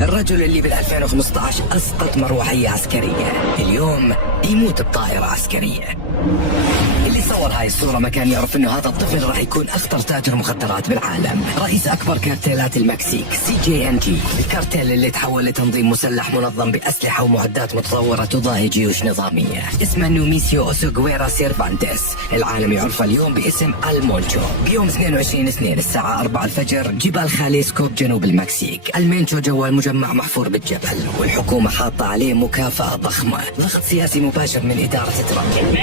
الرجل اللي بال 2015 أسقط مروحية عسكرية اليوم يموت بطائرة عسكرية. اللي صور هاي الصورة ما كان يعرف انه هذا الطفل راح يكون اخطر تاجر مخدرات بالعالم، رئيس اكبر كارتيلات المكسيك CJNG، الكارتيل اللي تحول لتنظيم مسلح منظم باسلحة ومعدات متطورة تضاهي جيوش نظامية. اسمه نوميسيو اوسوغويرا سيرفانتس، العالم يعرفه اليوم باسم المونشو. بيوم 22/2 الساعة 4 الفجر جبال خاليسكو بجنوب المكسيك. المونشو جوا مجمع محفور بالجبل، والحكومة حاطة عليه مكافأة ضخمة، ضغط سياسي مباشر من إدارة ترامب.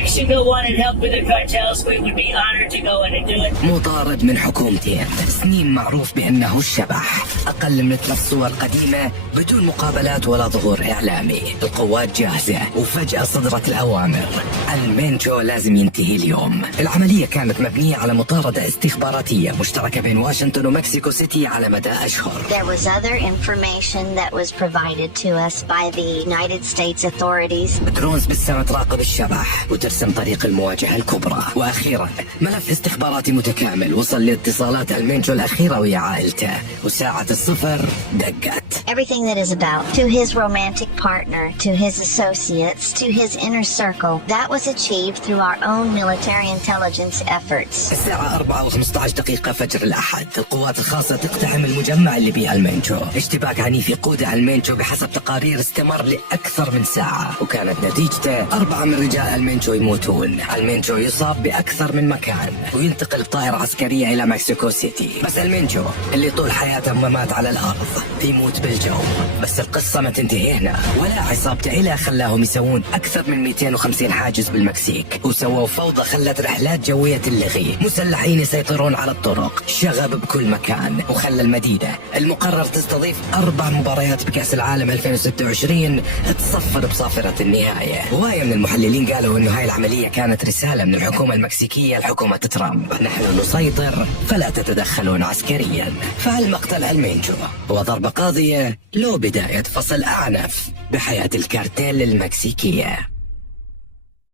مطارد من حكومتين، سنين معروف بأنه الشبح، أقل من 3 صور قديمة بدون مقابلات ولا ظهور إعلامي. القوات جاهزة وفجأة صدرت الأوامر، المونشو لازم ينتهي اليوم. العملية كانت مبنية على مطاردة استخباراتية مشتركة بين واشنطن ومكسيكو سيتي على مدى أشهر. There was other information that was provided to us by the United States authorities. درونز بالسماء تراقب الشبح وترسم طريق المواجهة الكبرى. وأخيرا ملف استخباراتي متكامل وصل لاتصالات المونشو الأخيرة ويا عائلته، وساعة الصفر دقت. Everything that is about to his romantic partner, to his associates, to his inner circle, that was achieved through our own military intelligence efforts. الساعة 4:15 فجر الأحد، القوات الخاصة تقتحم المجمع اللي بيه المونشو. اشتباك عنيف يقوده المونشو بحسب تقارير استمر لأكثر من ساعة، وكانت نتيجته 4 من رجال المونشو يموتون. المونشو يصاب بأكثر من مكان وينتقل بطائرة عسكرية إلى مكسيكو سيتي. بس المونشو اللي طول حياته ما مات على الأرض يموت بالجو. بس القصة ما تنتهي هنا، ولا عصابته إلى خلاهم يسوون أكثر من 250 حاجز بالمكسيك، وسووا فوضى خلت رحلات جوية تلغي، مسلحين يسيطرون على الطرق، شغب بكل مكان، وخلى المدينة المقرر تستضيف 4 مباريات بكأس العالم 2026 تصفر بصافرة النهاية. هواية من المحللين قالوا إنه هاي العملية كانت رسالة من الحكومة المكسيكية لحكومة ترامب: نحن نسيطر فلا تتدخلون عسكريا. فالمقتل المونشو هو ضربة قاضية، لو بداية فصل أعنف بحياة الكارتيل المكسيكية.